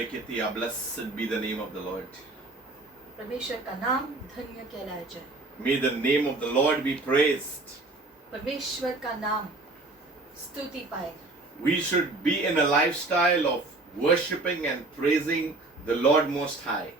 Reketia, blessed be the name of the Lord. परमेश्वर का नाम धन्य कहलाया जाए. May the name of the Lord be praised. परमेश्वर का नाम स्तुति पाए. We should be in a lifestyle of worshiping and praising the Lord Most High.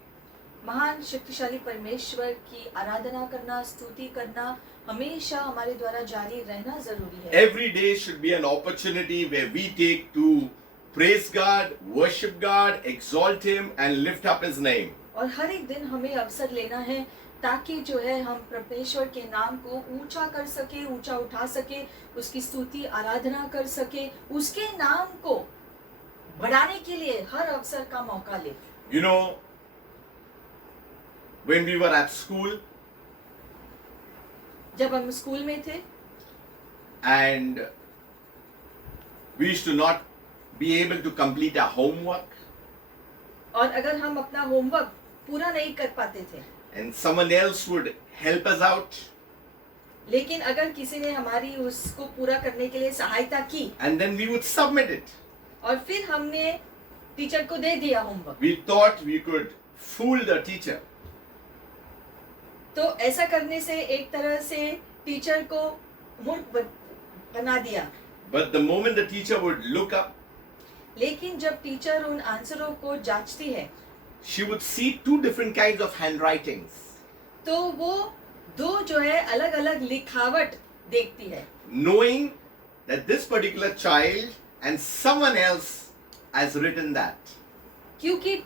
महान शक्तिशाली परमेश्वर की आराधना करना, स्तुति करना हमेशा हमारे द्वारा जारी रहना जरूरी है. Every day should be an opportunity where we take to praise God, worship God, exalt Him and lift up His name. और हर एक दिन हमें अवसर लेना है ताकि जो है हम परमेश्वर के नाम को ऊंचा कर सके, ऊंचा उठा सके, उसकी स्तुति आराधना कर सके, उसके नाम को बढ़ाने के लिए हर अवसर का मौका ले. You know, when we were at school जब हम स्कूल में थे and we used to not be able to complete our homework, और अगर हम अपना होमवर्क पूरा नहीं कर पाते थे, and someone else would help us out, लेकिन अगर किसी ने हमारी उसको पूरा करने के लिए सहायता की and then we would submit it. और फिर हमने टीचर को दे दिया homework, We thought we could fool the teacher. तो ऐसा करने से एक तरह से टीचर को मूर्ख बना दिया. But the moment the teacher would look up, लेकिन जब टीचर उन आंसरों को जांचती है she would see two different kinds of handwritings. तो वो दो जो है अलग अलग लिखावट देखती है, Knowing that this particular child and someone else has written that. क्योंकि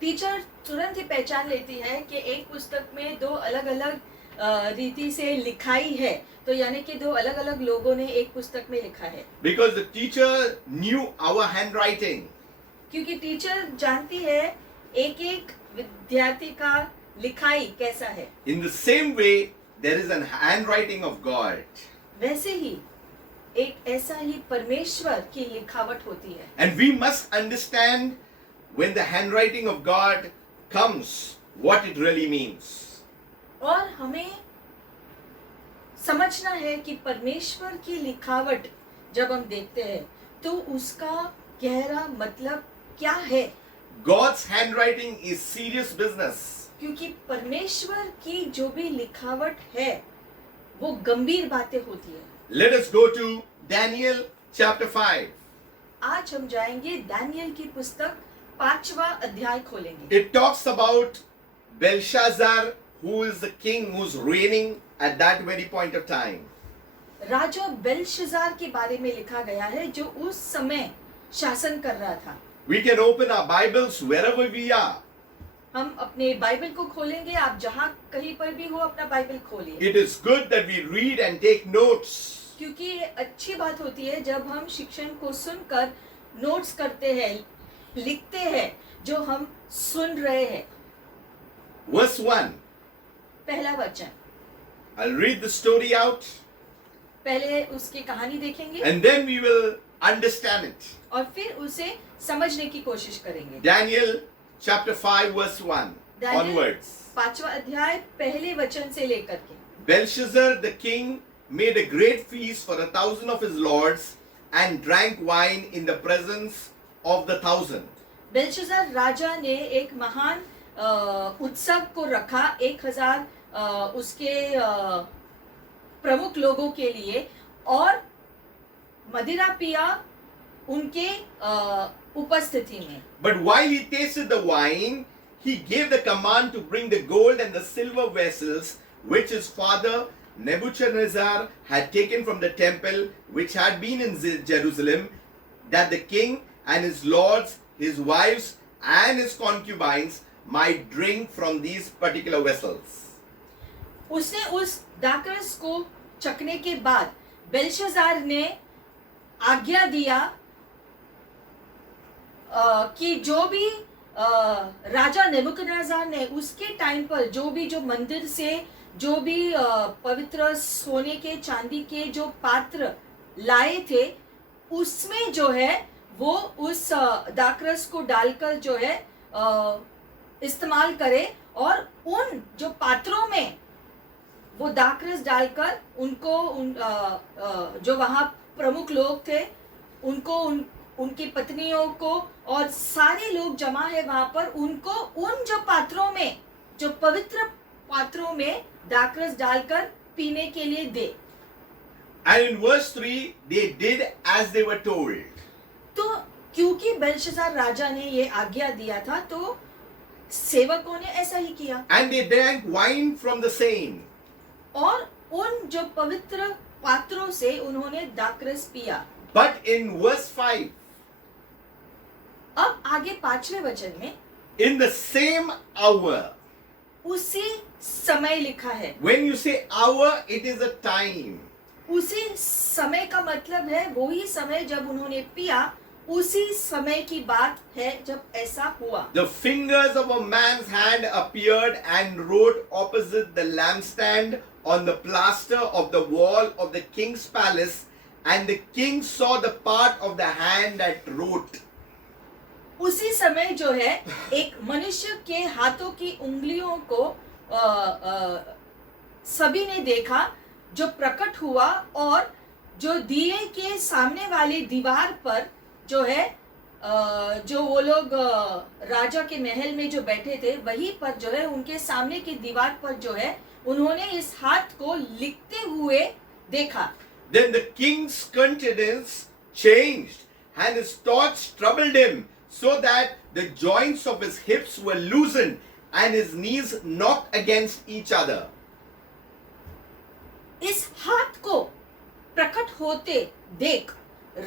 टीचर तुरंत ही पहचान लेती है कि एक पुस्तक में दो अलग अलग रीति से लिखाई है, तो यानी कि दो अलग अलग लोगों ने एक पुस्तक में लिखा है. Because the teacher knew our handwriting. क्योंकि टीचर जानती है एक एक विद्यार्थी का लिखाई कैसा है. In the same way, there is an handwriting of God. वैसे ही एक ऐसा ही परमेश्वर की लिखावट होती है. And we must understand when the handwriting of God comes, what it really means. और हमें समझना है कि परमेश्वर की लिखावट जब हम देखते हैं तो उसका गहरा मतलब क्या है. God's handwriting is serious business. क्योंकि परमेश्वर की जो भी लिखावट है वो गंभीर बातें होती है. Let us go to Daniel chapter 5. आज हम जाएंगे दानियल की पुस्तक 5वां अध्याय खोलेंगे. It talks about Belshazzar, who is the king who's reigning at that very point of time. राजा बेलशजार के बारे में लिखा गया है जो उस समय शासन कर रहा था. We can open our Bibles wherever we are. हम अपने बाइबल को खोलेंगे. आप जहाँ कहीं पर भी हो अपना बाइबल खोलिए. It is good that we read and take notes. क्योंकि ये अच्छी बात होती है जब हम शिक्षण को सुनकर नोट्स करते हैं, लिखते हैं जो हम सुन रहे हैं. Verse 1. पहला वचन. I'll read the story out पहले उसकी कहानी देखेंगे and then we will understand it. और फिर उसे समझने की कोशिश करेंगे. Daniel chapter 5 verse 1 onwards. 5वां अध्याय पहले वचन से लेकर के. Belshazzar the king made a great feast for 1,000 of his lords and drank wine in the presence of the 1,000. बेलशजार राजा ने एक महान उत्सव को रखा 1000 उसके प्रमुख लोगों के लिए और मदिरा पिया उनके उपस्थिति में. But while he tasted the wine, he gave the command to bring the gold and the silver vessels which his father Nebuchadnezzar had taken from the temple which had been in Jerusalem, that the king and his lords, his wives and his concubines might drink from these particular vessels. उसने उस दाखरस को चखने के बाद बेलशजार ने आज्ञा दिया कि जो भी राजा नेबुकदनेस्सर ने उसके टाइम पर जो मंदिर से जो भी पवित्र सोने के चांदी के जो पात्र लाए थे उसमें जो है वो उस दाखरस को डालकर जो है इस्तेमाल करे और उन जो पात्रों में वो दाखरस डालकर उनको जो वहाँ प्रमुख लोग थे उनको उनकी पत्नियों को और सारे लोग जमा है वहां पर, उनको उन जो पात्रों में, जो पवित्र पात्रों में दाखरस डालकर पीने के लिए दे। And in verse 3, they did as they were told. तो क्योंकि बेलशस्सर राजा ने ये आज्ञा दिया था, तो सेवकों ने ऐसा ही किया And they drank wine from the same. और उन जो पवित्र पात्रों से उन्होंने दाखरस पिया। But in verse 5, अब आगे 5वें वचन में in the same hour, उसी समय लिखा है। when you say hour, it is a time. उसी समय का मतलब है वही समय जब उन्होंने पिया, उसी समय की बात है जब ऐसा हुआ। The fingers of a man's hand appeared and wrote opposite the lampstand on the plaster of the wall of the king's palace, and the king saw the part of the hand that wrote. उसी समय जो है एक मनुष्य के हाथों की उंगलियों को सभी ने देखा, जो प्रकट हुआ, और जो दिए के सामने वाली दीवार पर जो है जो वो लोग राजा के महल में जो बैठे थे, वहीं पर जो है उनके सामने की दीवार पर जो है उन्होंने इस हाथ को लिखते हुए देखा। Then the king's countenance changed, and his thoughts troubled him, so that the joints of his hips were loosened, and his knees knocked against each other. इस हाथ को प्रकट होते देख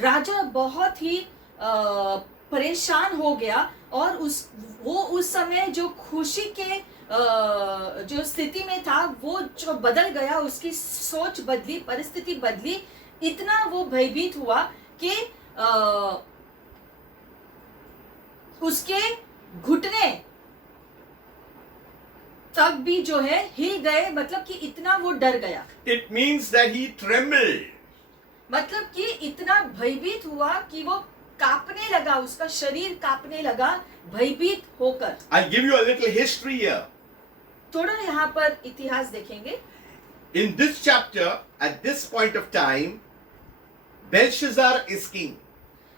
राजा बहुत ही परेशान हो गया, और वो उस समय जो खुशी के जो स्थिति में था वो जो बदल गया, उसकी सोच बदली, परिस्थिति बदली, इतना वो भयभीत हुआ कि उसके घुटने तब भी जो है हिल गए, मतलब कि इतना वो डर गया। It means that he trembled. मतलब कि इतना भयभीत हुआ कि वो कांपने लगा, उसका शरीर कांपने लगा भयभीत होकर। I'll give you a little history here. थोड़ा यहाँ पर इतिहास देखेंगे। In this chapter, at this point of time, Belshazzar is king.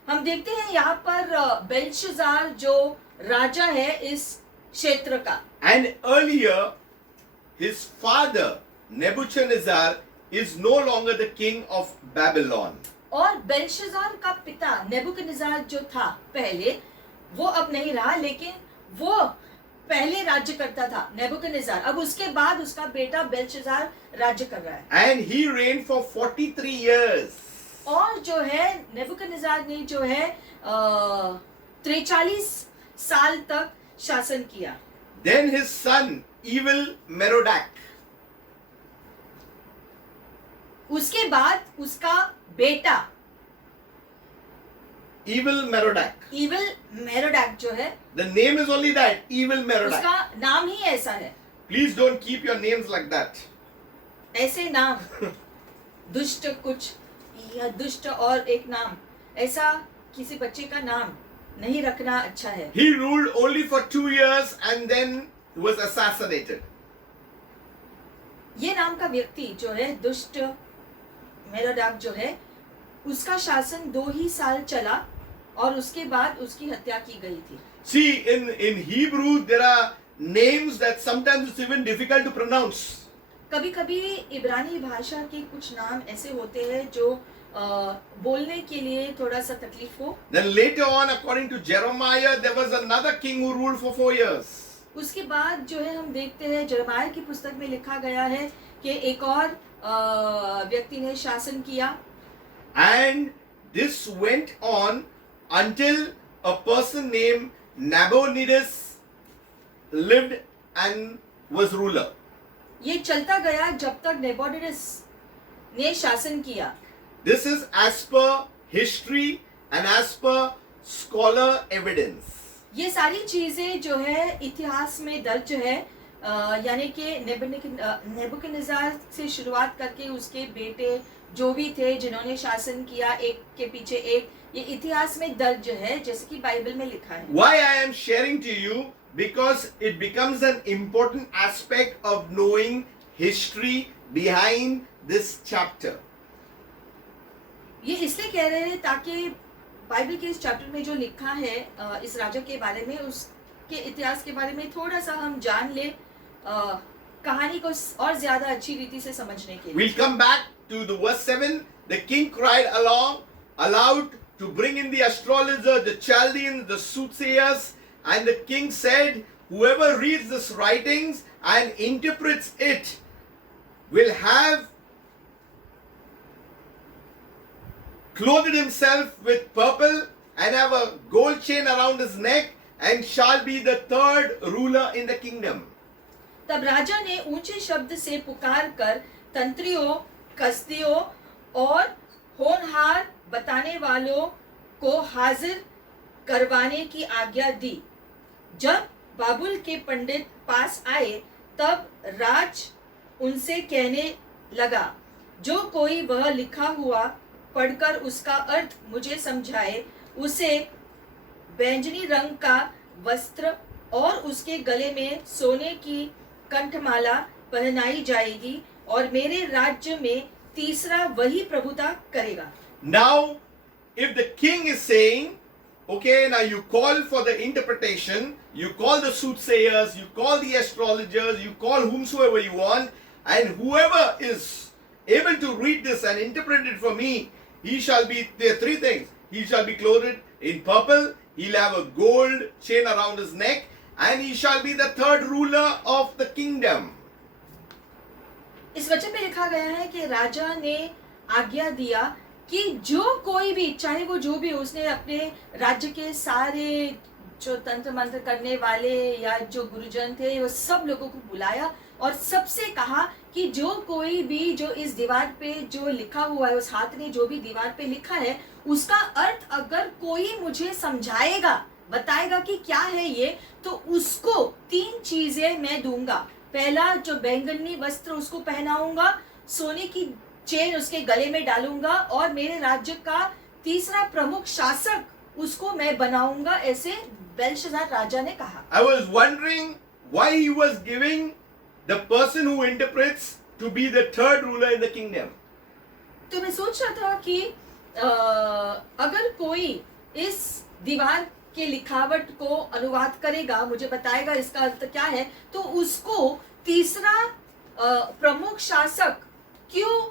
हम देखते हैं यहाँ पर बेलशस्सर जो राजा है इस क्षेत्र का। And earlier, his father, Nebuchadnezzar, is no longer the king of Babylon. और बेलशस्सर का पिता नेबुकदनेस्सर जो था पहले, वो अब नहीं रहा, लेकिन वो पहले राज्य करता था नेबुकदनेस्सर। अब उसके बाद उसका बेटा बेलशस्सर राज्य कर रहा है। And he reigned for 43 years. और जो है नेबुकदनेस्सर ने जो है 43 साल तक शासन किया। Then his son, evil Merodach, उसके बाद उसका बेटा evil Merodach. इविल मेरोडैक जो है, The name is only that, evil Merodach. उसका नाम ही ऐसा है। Please don't keep your names like that. ऐसे नाम दुष्ट कुछ या दुष्ट और एक नाम, ऐसा किसी बच्चे का नाम नहीं रखना अच्छा है। He ruled only for 2 years and then was assassinated. ये नाम का व्यक्ति जो है दुष्ट मेरोडैक जो है, उसका शासन 2 ही साल चला और उसके बाद उसकी हत्या की गई थी। See, in Hebrew, there are names that sometimes it's even difficult to pronounce. कभी कभी इब्रानी भाषा के कुछ नाम ऐसे होते हैं जो बोलने के लिए थोड़ा सा तकलीफ हो। Then later on, according to Jeremiah, there was another king who ruled for 4 years. उसके बाद जो है हम देखते हैं जरमाया की पुस्तक में लिखा गया है कि एक और व्यक्ति ने शासन किया। And this went on until a person named Nabonidus lived and was ruler. ये चलता गया जब तक नेबोडिनस ने शासन किया। This is as per history and as per scholar evidence. ये सारी चीजें जो है इतिहास में दर्ज है, यानी कि नेबुकदनेस्सर से शुरुआत करके उसके बेटे जो भी थे जिन्होंने शासन किया, एक के पीछे एक, ये इतिहास में दर्ज है जैसे कि बाइबल में लिखा है। Why I am sharing to you? Because it becomes an important aspect of knowing history behind this chapter. ये इसलिए कह रहे हैं ताकि बाइबल के इस चैप्टर में जो लिखा है इस राजा के बारे में, उसके इतिहास के बारे में थोड़ा सा हम जान ले कहानी को और ज्यादा अच्छी रीति से समझने के लिए। We'll come back to the verse 7. The king cried aloud to bring in the astrologer, the Chaldeans, the soothsayers, and the king said, whoever reads this writings and interprets it will have clothed himself with purple and have a gold chain around his neck and shall be the third ruler in the kingdom. तब राजा ने ऊंचे शब्द से पुकार कर तंत्रियों, कसदियों और होनहार बताने वालों को हाजिर करवाने की आज्ञा दी। जब बाबुल के पंडित पास आए तब राज उनसे कहने लगा, जो कोई वह लिखा हुआ पढ़कर उसका अर्थ मुझे समझाए, उसे बैंगनी रंग का वस्त्र और उसके गले में सोने की कंठमाला पहनाई जाएगी और मेरे राज्य में तीसरा वही प्रभुता करेगा। Now, if the king is saying, okay, now you call for the interpretation, you call the soothsayers, you call the astrologers, you call whomsoever you want, and whoever is able to read this and interpret it for me, he shall be, there are three things. He shall be clothed in purple, he'll have a gold chain around his neck, and he shall be the third ruler of the kingdom. इस वचन में लिखा गया है कि राजा ने आज्ञा दिया कि जो कोई भी, चाहे वो जो भी, उसने अपने राज्य के सारे जो तंत्र मंत्र करने वाले या जो गुरुजन थे वो सब लोगों को बुलाया और सबसे कहा कि जो कोई भी जो इस दीवार पे जो लिखा हुआ है, उस हाथ ने जो भी दीवार पे लिखा है, उसका अर्थ अगर कोई मुझे समझाएगा, बताएगा कि क्या है ये, तो उसको तीन चीजें मैं दूंगा। पहला, जो बैंगनी वस्त्र उसको पहनाऊंगा, सोने की चेन उसके गले में डालूंगा और मेरे राज्य का तीसरा प्रमुख शासक उसको मैं बनाऊंगा, ऐसे बेल्शाज़ार राजा ने कहा। I was wondering why he was giving the person who interprets to be the third ruler in the kingdom. तो मैं सोच रहा था कि अगर कोई इस दीवार के लिखावट को अनुवाद करेगा, मुझे बताएगा इसका अर्थ क्या है, तो उसको तीसरा प्रमुख शासक क्यों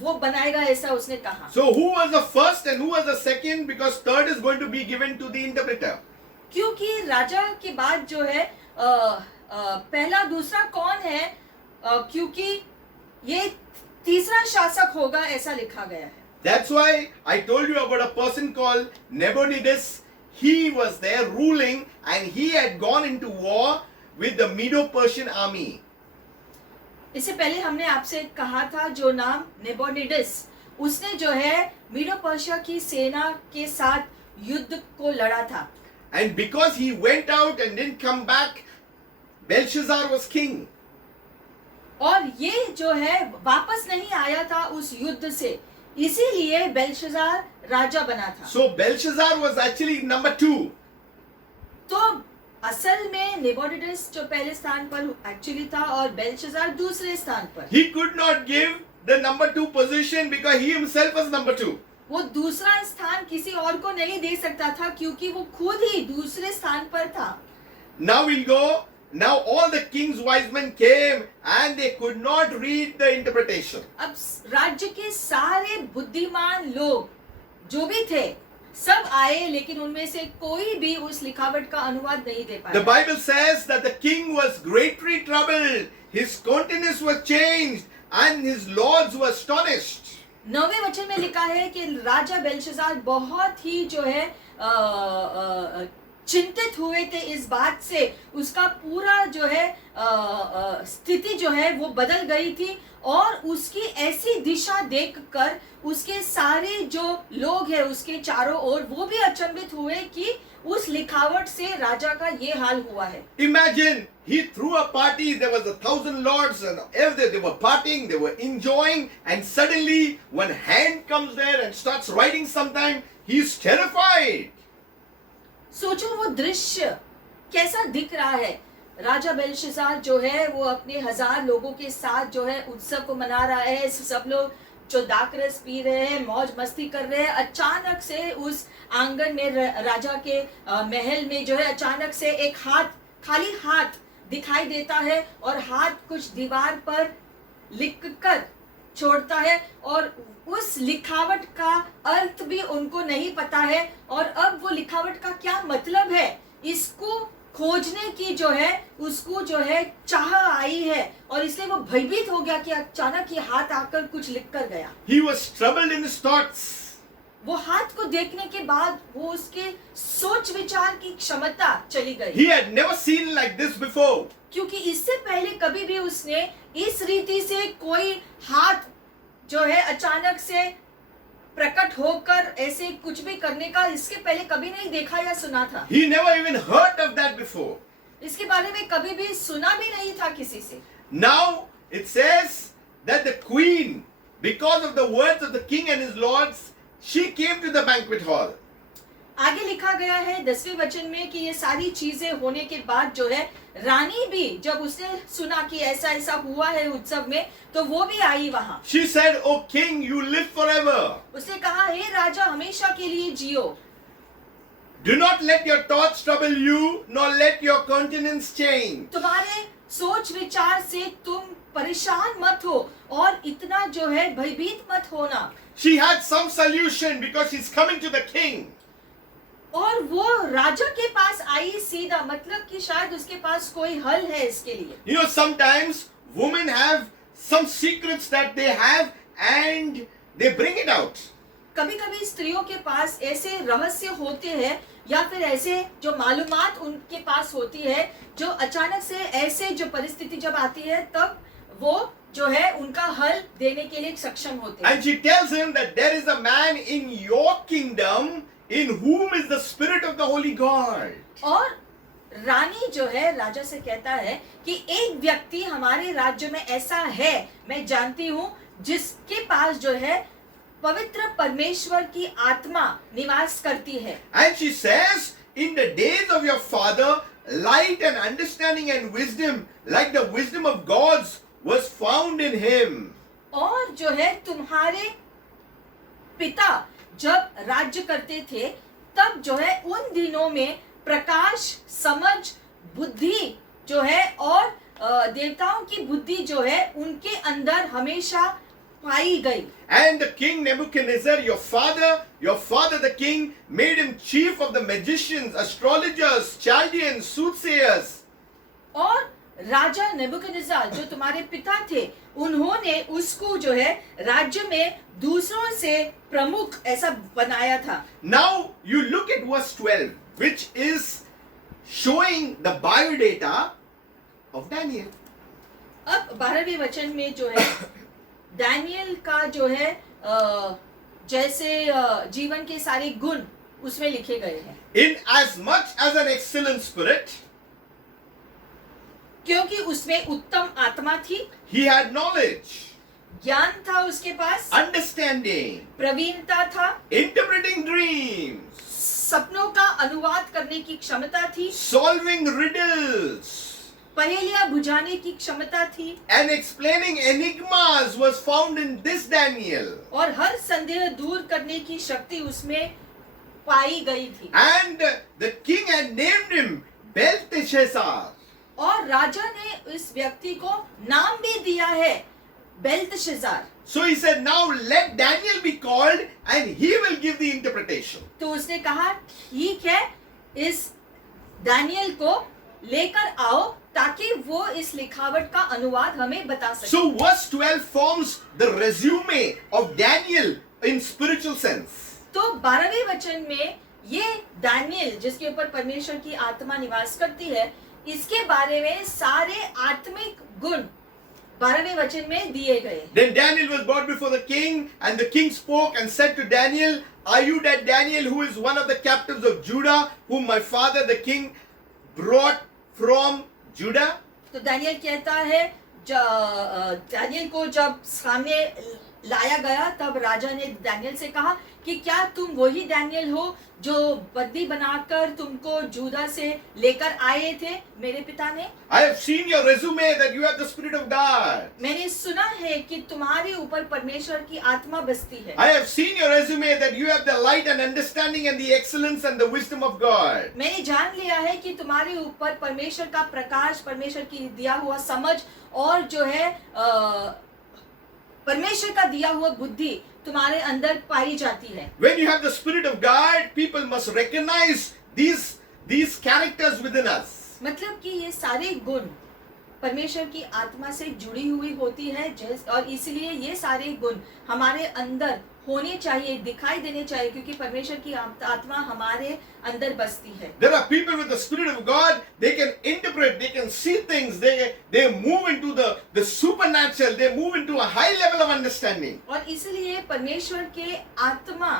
वो बनाएगा, ऐसा उसने कहा। So who was the first and who was the second? Because third is going to be given to the interpreter. क्योंकि राजा के बाद जो है पहला दूसरा कौन है, क्योंकि ये तीसरा शासक होगा, ऐसा लिखा गया है। That's why I told you about a person called Nabonidus. He was there ruling and he had gone into war with the Medo-Persian army. इससे पहले हमने आपसे कहा था जो नाम नेबोनिडस, उसने जो है मीडो पर्शिया की सेना के साथ युद्ध को लड़ा था। And because he went out and didn't come back, Belshazzar was king. और ये जो है वापस नहीं आया था उस युद्ध से, इसीलिए बेल्शाज़ार राजा बना था। So Belshazzar was actually number 2. तो असल में नेबोनिडस जो पहले स्थान पर एक्चुअली था और बेल्शाज़ार दूसरे स्थान पर। He could not give the number 2 position because he himself was number 2. वो दूसरा स्थान किसी और को नहीं दे सकता था क्योंकि वो खुद ही दूसरे स्थान पर था। Now we'll go. Now all the king's wise men came and they could not read the interpretation. अब राज्य के सारे बुद्धिमान लोग जो भी थे सब आए, लेकिन उनमें से कोई भी उस लिखावट का अनुवाद नहीं दे The पाया। Bible says that the king was greatly troubled, his countenance was changed, and his lords were astonished. 9वें वचन में लिखा है कि राजा बेल्शाज़ार बहुत ही जो है चिंतित हुए थे इस बात से, उसका पूरा जो है स्थिति जो है वो बदल गई थी और उसकी ऐसी दिशा देखकर उसके सारे जो लोग हैं उसके चारों ओर वो भी अचंभित हुए कि उस लिखावट से राजा का ये हाल हुआ है। Imagine, he threw a party, there was 1,000 lords and everything, they were partying, they were enjoying, and suddenly one hand comes there and starts writing sometime, he's terrified. सोचो वो दृश्य कैसा दिख रहा है। राजा बेल्शाज़ार जो है वो अपने 1000 लोगों के साथ जो है उत्सव को मना रहा है, सब लोग जो दाखरस पी रहे हैं, मौज मस्ती कर रहे हैं, अचानक से उस आंगन में राजा के महल में जो है अचानक से एक हाथ, खाली हाथ दिखाई देता है और हाथ कुछ दीवार पर लिख कर छोड़ता है और उस लिखावट का अर्थ भी उनको नहीं पता है और अब वो लिखावट का क्या मतलब है इसको खोजने की जो है उसको जो है चाह आई है और इसलिए वो भयभीत हो गया कि अचानक ये हाथ आकर कुछ लिख कर गया। He was troubled in his thoughts. वो हाथ को देखने के बाद वो उसके सोच विचार की क्षमता चली गई, He had never seen like this before. क्योंकि इससे पहले कभी भी उसने इस रीति से कोई हाथ जो है अचानक से प्रकट होकर ऐसे कुछ भी करने का इसके पहले कभी नहीं देखा या सुना था। He never even heard of that before. इसके बारे में कभी भी सुना भी नहीं था किसी से। Now it says that the queen, because of the words of the king and his lords, she came to the banquet hall. आगे लिखा गया है 10वें वचन में कि ये सारी चीजें होने के बाद जो है रानी भी जब उसने सुना कि ऐसा ऐसा हुआ है उत्सव में तो वो भी आई वहां। She said, "O king, you live forever. उसने कहा हे राजा हमेशा के लिए जियो, Do not let your thoughts trouble you, nor let your countenance change." तुम्हारे सोच विचार से तुम परेशान मत हो और इतना जो है भयभीत मत होना। She had some solution because she's coming to the king. और वो राजा के पास आई सीधा, मतलब कि शायद उसके पास कोई हल है इसके लिए। You know, sometimes women have some secrets that they have and they bring it out. कभी कभी स्त्रियों के पास ऐसे रहस्य होते हैं या फिर ऐसे जो मालूमात उनके पास होती है जो अचानक से ऐसे जो परिस्थिति जब आती है तब वो जो है उनका हल देने के लिए सक्षम होते हैं। And she tells him that there is a man in your kingdom in whom is the spirit of the holy God. और रानी जो है राजा से कहता है कि एक व्यक्ति हमारे राज्य में ऐसा है, मैं जानती हूँ, जिसके पास जो है पवित्र परमेश्वर की आत्मा निवास करती है। And she says, in the days of your father, light and understanding and wisdom, like the wisdom of gods, was found in him. और जो है तुम्हारे पिता जब राज्य करते थे तब जो है उन दिनों में प्रकाश, समझ, बुद्धि जो है और देवताओं की बुद्धि जो है उनके अंदर हमेशा पाई गई। And the king Nebuchadnezzar, your father the king, made him chief of the magicians, astrologers, Chaldeans, soothsayers. और राजा नेबुकदनेस्सर जो तुम्हारे पिता थे उन्होंने उसको जो है राज्य में दूसरों से प्रमुख ऐसा बनाया था। Now you look at verse 12, which is showing the biodata of Daniel. अब 12वें वचन में जो है दानियल का जो है जैसे जीवन के सारे गुण उसमें लिखे गए हैं। In as much as an excellent spirit, क्योंकि उसमें उत्तम आत्मा थी, he had knowledge, ज्ञान था उसके पास, understanding, प्रवीणता था, interpreting dreams, सपनों का अनुवाद करने की क्षमता थी, solving riddles, पहेलियां बुझाने की क्षमता थी, and explaining enigmas was found in this Daniel. और हर संदेह दूर करने की शक्ति उसमें पाई गई थी। And the king had named him Belteshazzar. और राजा ने इस व्यक्ति को नाम भी दिया है बेल्तशजार। So he said, now let Daniel be called and he will give the interpretation. तो उसने कहा ठीक है, इस दानियल को लेकर आओ ताकि वो इस लिखावट का अनुवाद हमें बता सके। So verse 12 forms the resume of Daniel in spiritual sense. तो 12वें वचन में ये दानियल जिसके ऊपर परमेश्वर की आत्मा निवास करती है, इसके बारे में सारे आत्मिक गुण 12वें वचन में दिए गए। Then Daniel was brought before the king, and the king spoke and said to Daniel, "Are you that Daniel who is one of the captives of Judah, whom my father the king brought from Judah?" तो Daniel कहता है Daniel को जब सामने लाया गया, तब राजा ने दानियल से कहा कि क्या तुम वही दानियल हो जो बंदी बनाकर तुमको जूदा से लेकर आए थे मेरे पिता ने? I have seen your resume that you have the Spirit of God. मैंने सुना है कि तुम्हारे ऊपर परमेश्वर की आत्मा बसती है। I have seen your resume that you have the light and understanding and the excellence and the wisdom of God. मैंने जान लिया है कि तुम्हारे ऊपर परमेश्वर का प्रकाश, परमेश्वर की दिया हुआ समझ और जो है परमेश्वर का दिया हुआ बुद्धि तुम्हारे अंदर पाई जाती है। When you have the Spirit of God, people must recognize these characters within us. मतलब कि ये सारे गुण परमेश्वर की आत्मा से जुड़ी हुई होती है, और इसलिए ये सारे गुण हमारे अंदर होने चाहिए, दिखाई देने चाहिए, क्योंकि परमेश्वर की आत्मा हमारे अंदर बसती है। There are people with the Spirit of God, they can interpret, they can see things, they move into the supernatural, they move into a high level of understanding. और इसलिए परमेश्वर के आत्मा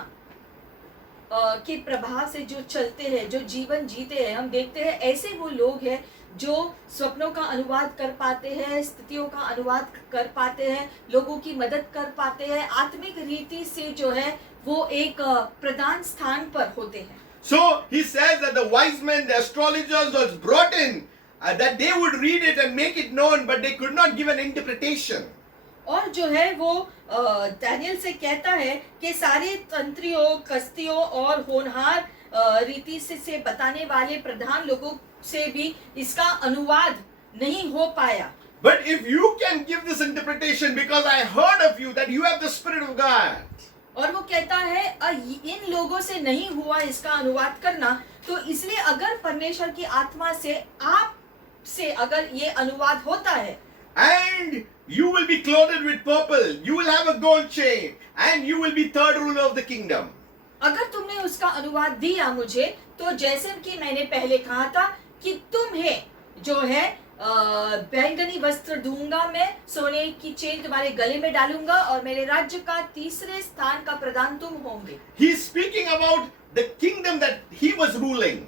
के प्रभाव से जो चलते हैं, जो जीवन जीते हैं, हम देखते हैं ऐसे वो लोग हैं जो स्वप्नों का अनुवाद कर पाते हैं, स्थितियों का अनुवाद कर पाते हैं, लोगों की मदद कर पाते हैं, आत्मिक रीति से जो है वो एक प्रधान स्थान पर होते हैं। So he says that the wise men, the astrologers was brought in, that they would read it and make it known, but they could not give an interpretation. और जो है वो दानियल से कहता है कि सारे तंत्रियों, कस्तियों और होनहार रीति से बताने वाले प्रधान लोगों से भी इसका अनुवाद नहीं हो पाया। But if you can give this interpretation, because I heard of you that you have the Spirit of God. और वो कहता है इन लोगों से नहीं हुआ इसका अनुवाद करना, तो इसलिए अगर परमेश्वर की आत्मा से आप से अगर ये अनुवाद होता है, And you will be clothed with purple, you will have a gold chain, and you will be third ruler of the kingdom. अगर तुमने उसका अनुवाद दिया मुझे, तो जैसे कि मैंने पहले कहा था कि तुम्हें जो है बैंगनी वस्त्र दूंगा, मैं सोने की चेन तुम्हारे गले में डालूंगा और मेरे राज्य का तीसरे स्थान का प्रधान तुम होंगे। He is speaking about the kingdom that he was ruling.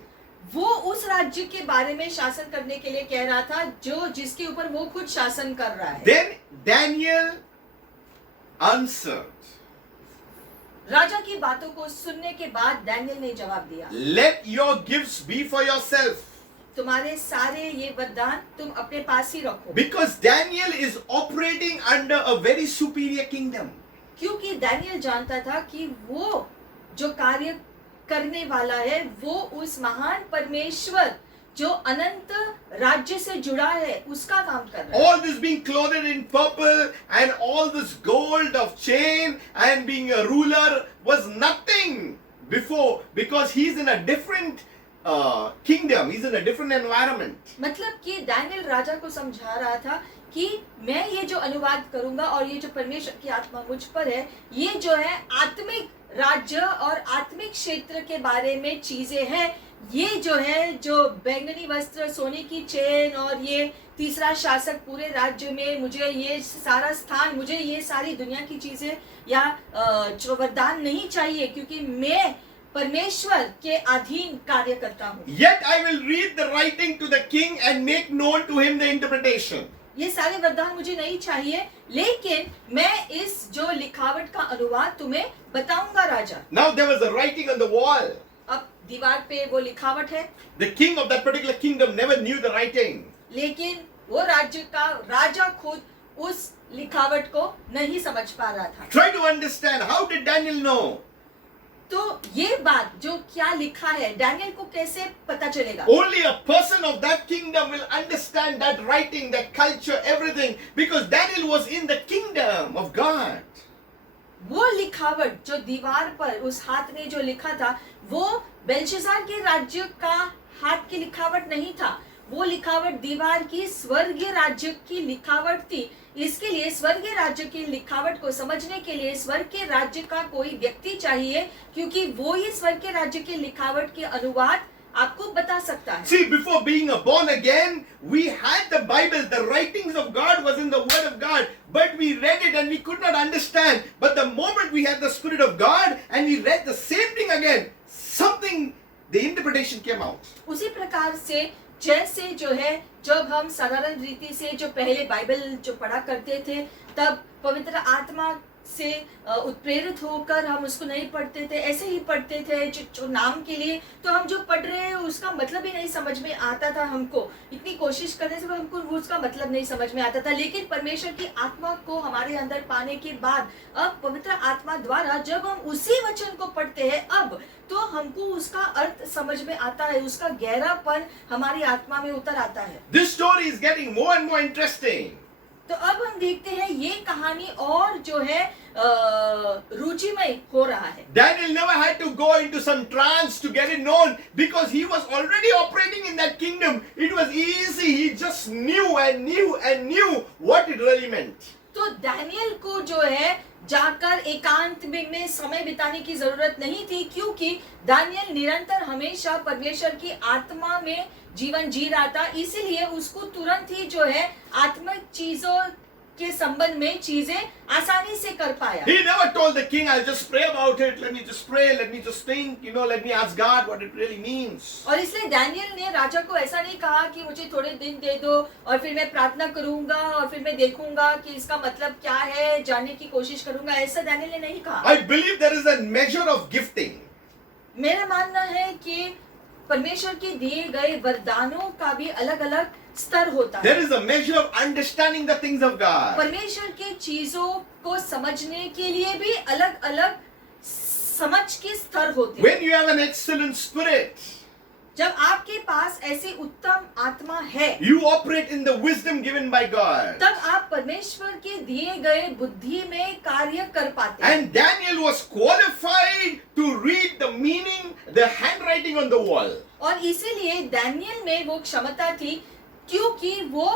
वो उस राज्य के बारे में शासन करने के लिए कह रहा था जो जिसके ऊपर वो खुद शासन कर रहा है। Then Daniel answered, राजा की बातों को सुनने के बाद दानियल ने जवाब दिया, let your gifts be for yourself. तुम्हारे सारे ये वरदान तुम अपने पास ही रखो। Because Daniel is operating under a very superior kingdom. क्योंकि दानियल जानता था कि वो जो कार्य करने वाला है वो उस महान परमेश्वर जो अनंत राज्य से जुड़ा है उसका काम कर रहा है। All this being clothed in purple and all this gold of chain and being a ruler was nothing before, because he's in a different kingdom, he's in a different environment. मतलब कि दानियल राजा को समझा रहा था कि मैं ये जो अनुवाद करूंगा और ये जो परमेश्वर की आत्मा मुझ पर है, ये जो है आत्मिक राज्य और आत्मिक क्षेत्र के बारे में चीजें हैं। ये जो है जो बैंगनी वस्त्र, सोने की चेन और ये तीसरा शासक पूरे राज्य में, मुझे ये सारा स्थान, मुझे ये सारी दुनिया की चीजें या जो वरदान नहीं चाहिए, क्योंकि मैं परमेश्वर के अधीन कार्य करता हूँ। Yet I will read the writing to the king and make known to him the interpretation. ये सारे वरदान मुझे नहीं चाहिए, लेकिन मैं इस जो लिखावट का अनुवाद तुम्हें बताऊंगा राजा। Now there was a writing on the wall. अब दीवार पे वो लिखावट है, The king of that particular kingdom never knew the writing. लेकिन वो राज्य का राजा खुद उस लिखावट को नहीं समझ पा रहा था। Try to understand, how did Daniel know? तो ये बात जो क्या लिखा है दानियल को कैसे पता चलेगा? Only a person of that kingdom will understand that writing, that culture, everything, because Daniel was in the kingdom of God. वो लिखावट जो दीवार पर उस हाथ ने जो लिखा था वो बेलशस्सर के राज्य का हाथ की लिखावट नहीं था, वो लिखावट दीवार की स्वर्गीय राज्य की लिखावट थी। इसके लिए स्वर्गीय राज्य की लिखावट को समझने के लिए स्वर्ग के राज्य का कोई व्यक्ति चाहिए, क्योंकि वो ही स्वर्ग के राज्य की लिखावट के अनुवाद आपको बता सकता है। See, before being born again, we had the Bible, the writings of God was in the Word of God, but we read it and we could not understand. But the moment we had the Spirit of God and we read the same thing again, something, the interpretation came out. उसी प्रकार से जैसे जो है जब हम साधारण रीति से जो पहले बाइबल जो पढ़ा करते थे, तब पवित्र आत्मा से उत्प्रेरित होकर हम उसको नहीं पढ़ते थे, ऐसे ही पढ़ते थे जो नाम के लिए। तो हम जो पढ़ रहे हैं उसका मतलब ही नहीं समझ में आता था हमको, इतनी कोशिश करने से हमको वो उसका मतलब नहीं समझ में आता था। लेकिन परमेश्वर की आत्मा को हमारे अंदर पाने के बाद अब पवित्र आत्मा द्वारा जब हम उसी वचन को पढ़ते हैं अब तो हमको उसका अर्थ समझ में आता है, उसका गहरापन हमारी आत्मा में उतर आता है। This story is getting more and more interesting. तो अब हम देखते हैं ये कहानी और जो है रुचिमय हो रहा है। Daniel never had to go into some trance to get it known because he was already operating in that kingdom. It was easy. He just knew and knew and knew what it really meant. तो Daniel को जो है जाकर एकांत में समय बिताने की जरूरत नहीं थी, क्योंकि दानियल निरंतर हमेशा परमेश्वर की आत्मा में जीवन जी रहा था। इसीलिए उसको तुरंत ही जो है आत्मिक चीजों के संबंध में चीजें आसानी से कर पाया। He never told the king, I'll just pray about it. Let me just pray. Let me just think. Let me ask God what it really means. और इसलिए डैनियल ने राजा को ऐसा नहीं कहा कि मुझे थोड़े दिन दे दो और फिर मैं प्रार्थना करूंगा और फिर मैं देखूंगा कि इसका मतलब क्या है, जानने की कोशिश करूंगा। ऐसा डैनियल ने नहीं कहा। I believe there is a measure of gifting. मेरा मानना है कि परमेश्वर के दिए गए वरदानों का भी अलग अलग स्तर होता है। There is a measure of understanding the things of God. परमेश्वर के चीजों को समझने के लिए भी अलग अलग समझ के स्तर होते हैं। When you have an excellent spirit, जब आपके पास ऐसी उत्तम आत्मा है, you operate in the wisdom given by God. तब आप परमेश्वर के दिए गए बुद्धि में कार्य कर पाते हैं। And Daniel was qualified to read the meaning, the handwriting on the wall. और इसीलिए डैनियल में वो क्षमता थी, क्योंकि वो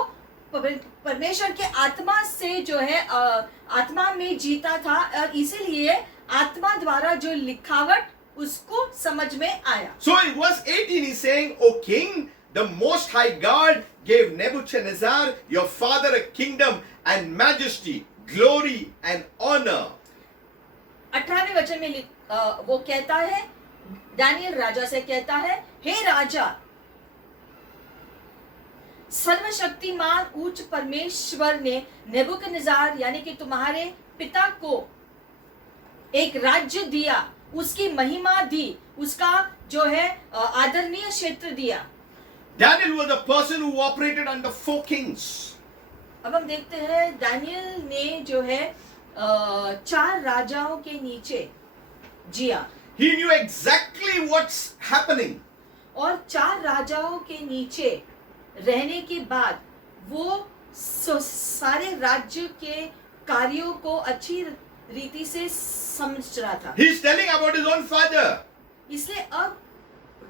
परमेश्वर के आत्मा से जो है आत्मा में जीता था और इसीलिए आत्मा द्वारा जो लिखावट उसको समझ में आया। So in verse 18 he's saying, O king, the most high God gave Nebuchadnezzar your father a kingdom and majesty, glory and honor. 18वें वचन में वो कहता है, दानियल राजा से कहता है, हे राजा, सर्वशक्तिमान उच्च परमेश्वर ने नेबुकदनेस्सर यानी कि तुम्हारे पिता को एक राज्य दिया, उसकी महिमा दी, उसका जो है आदरणीय क्षेत्र दिया। Daniel was a person who operated under 4 kings. अब हम देखते हैं दानियल ने जो है 4 राजाओं के नीचे जिया। He knew exactly what's happening. और 4 राजाओं के नीचे रहने के बाद वो सारे राज्य के कार्यों को अच्छी रीति से समझ रहा था। He's telling about his own father. इसलिए अब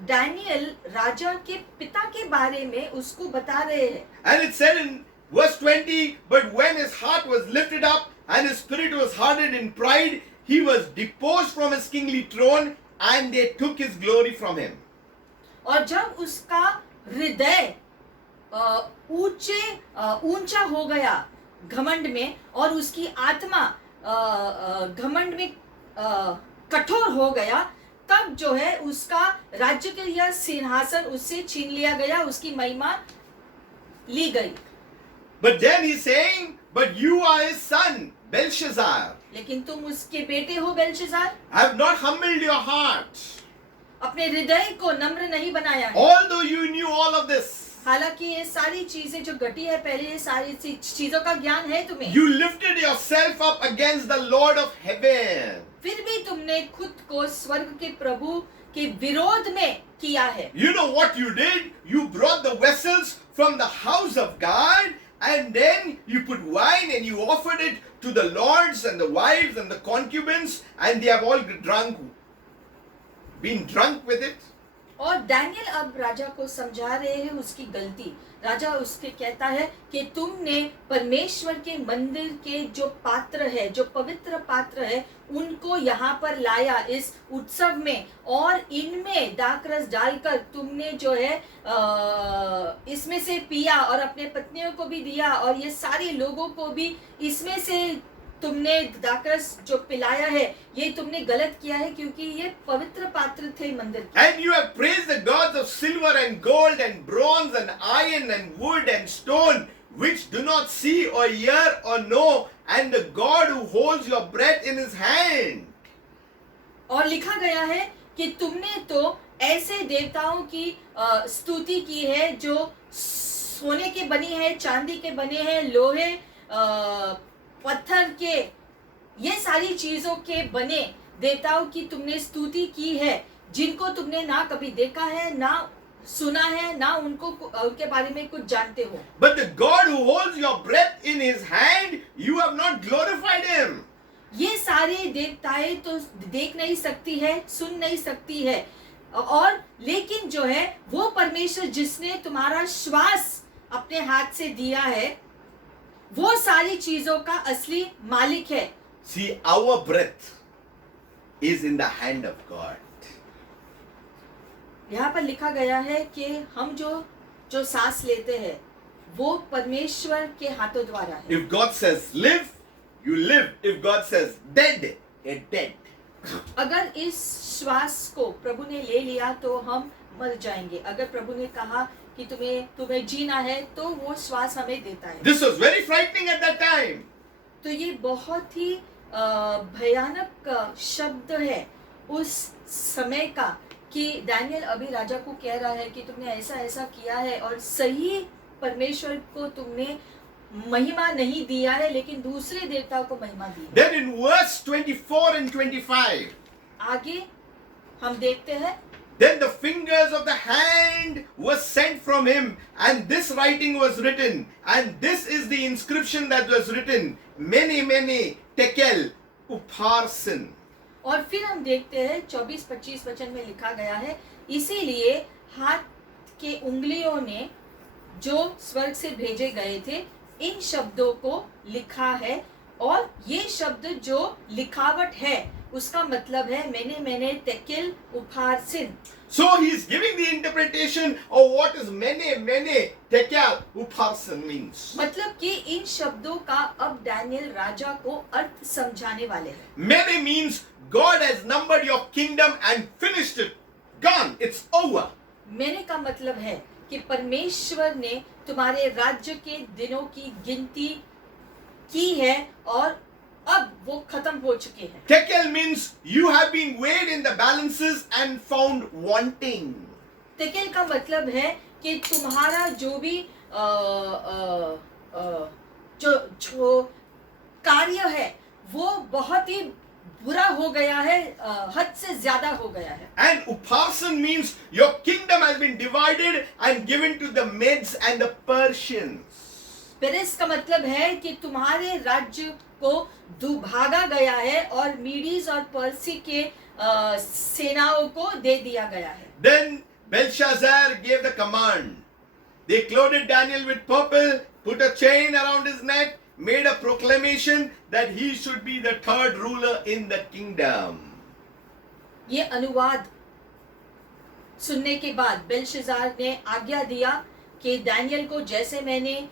डैनियल राजा के पिता के बारे में उसको बता रहे हैं। And it said in verse 20, but when his heart was lifted up and his spirit was hardened in pride, he was deposed from his kingly throne and they took his glory from him. और जब उसका हृदय ऊंचा हो गया घमंड में और उसकी आत्मा घमंड में कठोर हो गया, तब जो है उसका राज्य के यह सिंहासन उससे छीन लिया गया, उसकी महिमा ली गई। But then he's saying, but you are his son, Belshazzar. लेकिन तुम उसके बेटे हो Belshazzar, I have not humbled your heart. अपने हृदय को नम्र नहीं बनाया है। Although you knew all of this, हालांकि ये सारी चीजें जो घटी है पहले, ये सारी चीजों का ज्ञान है तुम्हें, you lifted yourself up against the Lord of heaven. फिर भी तुमने खुद को स्वर्ग के प्रभु के विरोध में किया है। You know what you did? You brought the vessels from the house of God and then you put wine and you offered it to the lords and the wives and the concubines and they have all been drunk with it. और Daniel अब राजा को समझा रहे हैं उसकी गलती। राजा उसके कहता है कि तुमने परमेश्वर के मंदिर के जो पात्र है, जो पवित्र पात्र है, उनको यहाँ पर लाया इस उत्सव में और इनमें दाखरस डालकर तुमने जो है इसमें से पिया और अपने पत्नियों को भी दिया और ये सारे लोगों को भी इसमें से तुमने दाखरस जो पिलाया है, ये तुमने गलत किया है क्योंकि ये पवित्र पात्र थे मंदिर के। And you have praised the gods of silver and gold and bronze and iron and wood and stone which do not see or hear or know, and the God who holds your breath in his hand. और लिखा गया है कि तुमने तो ऐसे देवताओं की स्तुति की है जो सोने के बनी है, चांदी के बने हैं, लोहे पत्थर के, ये सारी चीजों के बने देवताओं की तुमने स्तुति की है, जिनको तुमने ना कभी देखा है, ना सुना है, ना उनके बारे में कुछ जानते हो. But the God who holds your breath in his hand, you have not glorified him. ये सारे देवताएं तो देख नहीं सकती है, सुन नहीं सकती है, और लेकिन जो है वो परमेश्वर जिसने तुम्हारा श्वास अपने हाथ से दिया है, वो सारी चीजों का असली मालिक है. See, our breath is in the hand of God. यहाँ पर लिखा गया है कि हम जो सांस लेते हैं वो परमेश्वर के हाथों द्वारा है. If God says live, you live. If God says dead, you're dead. अगर इस श्वास को प्रभु ने ले लिया तो हम मर जाएंगे. अगर प्रभु ने कहा कि तुम्हें जीना है तो वो श्वास हमें देता है. This was very frightening at that time. तो ये बहुत ही भयानक शब्द है उस समय का, कि दानियल अभी राजा को कह रहा है कि तुमने ऐसा ऐसा किया है और सही परमेश्वर को तुमने महिमा नहीं दिया है, लेकिन दूसरे देवताओं को महिमा दी है. Then in verse 24 and 25, आगे हम देखते हैं, then the fingers of the hand were sent from him, and this writing was written, and this is the inscription that was written, Mene Mene Tekel Upharsin. और फिर हम देखते हैं 24-25 वचन में लिखा गया है, इसीलिए हाथ के उंगलियों ने जो स्वर्ग से भेजे गए थे इन शब्दों को लिखा है, और ये शब्द जो लिखावट है उसका मतलब है मैंने तेकेल उफारसिन. So he is giving the interpretation of what is Mene Tekel Upharsin means. मतलब कि इन शब्दों का अब दानियल राजा को अर्थ समझाने वाले हैं. Mene means God has numbered your kingdom and finished it. Gone. It's over. मैंने का मतलब है कि परमेश्वर ने तुम्हारे राज्य के दिनों की गिनती की है और अब वो खत्म हो चुके हैं. Tekel means you have been weighed in the balances and found wanting. तेकेल का मतलब है कि तुम्हारा जो भी जो कार्य है वो बहुत ही बुरा हो गया है, हद से ज्यादा हो गया है. And Upharsin means your kingdom has been divided and given to the Medes and the Persians. Paris का मतलब है कि तुम्हारे राज्य को दुभागा गया है और मीडीज और पर्सी के सेनाओं को दे दिया गया है. Then Belshazzar gave the command. They clothed Daniel with purple, put a chain around his neck, made a proclamation that he should be the third ruler in the kingdom. ये अनुवाद सुनने के बाद बेलशजार ने आज्ञा दिया कि दानियल को जैसे मैंने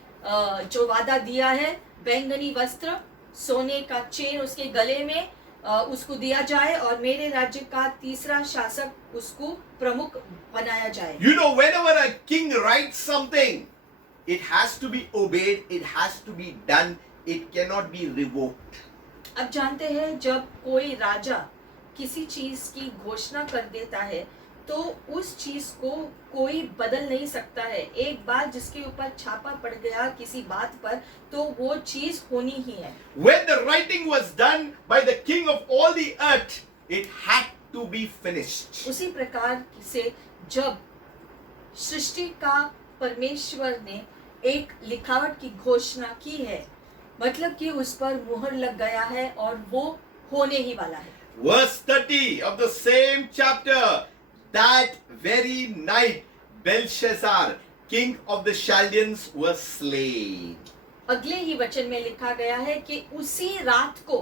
जो वादा दिया है, बैंगनी वस्त्र, सोने का चेन उसके गले में उसको दिया जाए और मेरे राज्य का तीसरा शासक उसको प्रमुख बनाया जाए. You know, whenever a king writes something, it has to be obeyed, it has to be done, it cannot be revoked. अब जानते हैं जब कोई राजा किसी चीज की घोषणा कर देता है तो उस चीज को कोई बदल नहीं सकता है. एक बार जिसके ऊपर छापा पड़ गया किसी बात पर तो वो चीज होनी ही है. When the writing was done by the king of all the earth, it had to be finished. उसी प्रकार से जब सृष्टि का परमेश्वर ने एक लिखावट की घोषणा की है, मतलब कि उस पर मुहर लग गया है और वो होने ही वाला है. Verse 30 of the same chapter, that very night Belshazzar, king of the Chaldeans, was slain. अगले ही वचन में लिखा गया है कि उसी रात को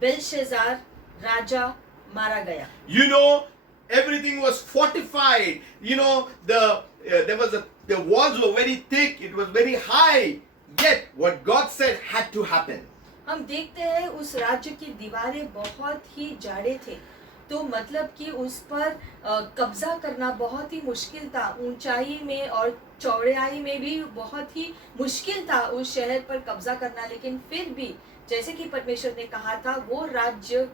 बेलशजार राजा मारा गया. You know, everything was fortified. You know, the walls were very thick. It was very high. Yet what God said had to happen. हम देखते हैं उस राज्य की दीवारें बहुत ही जाड़े थे तो मतलब कि उस पर कब्जा करना बहुत ही मुश्किल था। ऊंचाई में और चौड़ाई में भी बहुत ही मुश्किल था उस शहर पर कब्जा करना, लेकिन फिर भी जैसे कि परमेश्वर ने कहा था, वो राज्य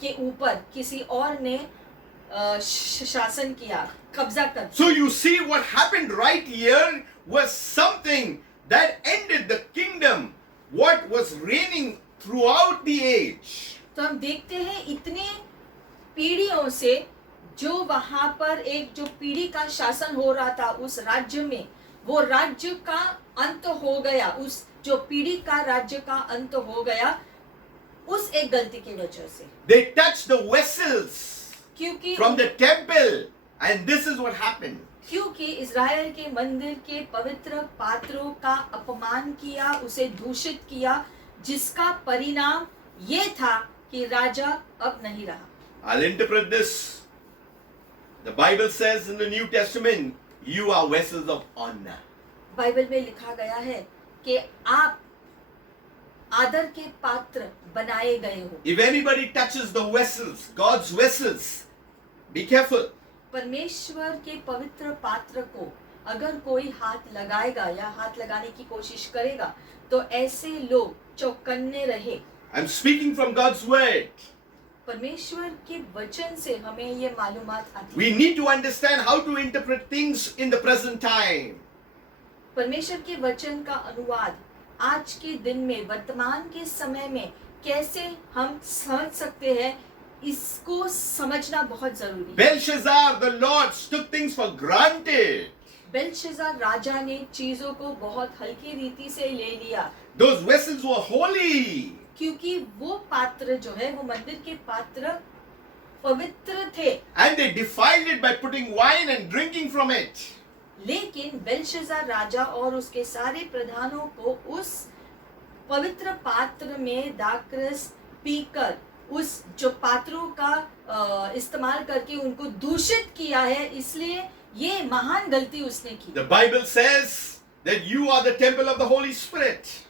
के ऊपर किसी और ने शासन किया, कब्जा कर। So you see what happened right here was something that ended the kingdom, what was reigning throughout the age. तो हम देखते हैं इतने पीढ़ियों से जो वहां पर एक जो पीढ़ी का शासन हो रहा था उस राज्य में, वो राज्य का अंत हो गया, उस जो पीढ़ी का राज्य का अंत हो गया उस एक गलती की वजह से। They touched the vessels क्योंकि from the temple, and this is what happened. क्योंकि इज़राइल के मंदिर के पवित्र पात्रों का अपमान किया, उसे दूषित किया, जिसका परिणाम ये था कि राजा अब नहीं रहा। I'll interpret this. The Bible says in the New Testament, you are vessels of honor. Bible में लिखा गया है कि आप आदर के पात्र बनाए गए हो। If anybody touches the vessels, God's vessels, be careful. परमेश्वर के पवित्र पात्र को अगर कोई हाथ लगाएगा या हाथ लगाने की कोशिश करेगा तो ऐसे लोग चौकन्ने रहे। I'm speaking from God's word. परमेश्वर के वचन से हमें ये मालूमात आती We है। need to understand how to interpret things in the present time. परमेश्वर के वचन का अनुवाद आज के दिन में, वर्तमान के समय में कैसे हम समझ सकते हैं, इसको समझना बहुत जरूरी है। Belshazzar, the Lord, took things for granted. Belshazzar राजा ने चीजों को बहुत हल्की रीति से ले लिया, Those vessels were holy. क्योंकि वो पात्र जो है, वो मंदिर के पात्र पवित्र थे। And they defiled it by putting wine and drinking from it. लेकिन बेलशस्सर राजा और उसके सारे प्रधानों को उस पवित्र पात्र में दाखरस पीकर, उस जो पात्रों का इस्तेमाल करके उनको दूषित किया है, इसलिए ये महान गलती उसने की। The Bible says that you are the temple of the Holy Spirit.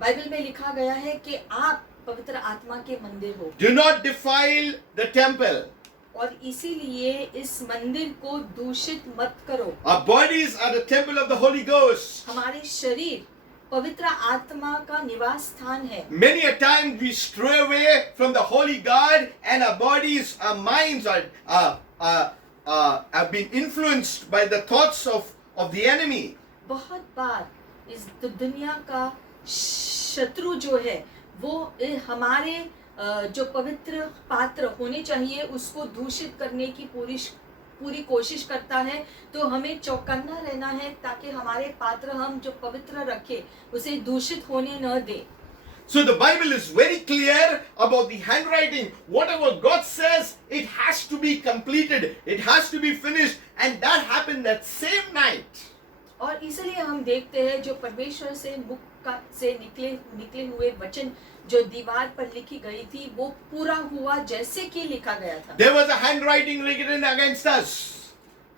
Bible में लिखा गया है कि आप पवित्र आत्मा के मंदिर हो Do not defile the temple. और इसीलिए इस मंदिर को दूषित मत करो। Our bodies are the temple of the Holy Ghost. हमारे शरीर पवित्र आत्मा का निवास स्थान है। Many a time we stray away from the Holy God, and our bodies, our minds have been influenced by the thoughts of the enemy. बहुत बार इस दुनिया का शत्रु जो है वो हमारे जो पवित्र पात्र होने चाहिए उसको दूषित करने की पूरी कोशिश करता है। तो हमें चौकन्ना रहना है ताकि हमारे पात्र हम जो पवित्र रखे उसे दूषित होने न दे। So the Bible is very clear about the handwriting. Whatever God says, it has to be completed. It has to be finished. And that happened that same night. और इसलिए हम देखते हैं जो परमेश्वर से मुख से निकले हुए वचन जो दीवार पर लिखी गई थी वो पूरा हुआ जैसे कि लिखा गया था। There was a handwriting written against us.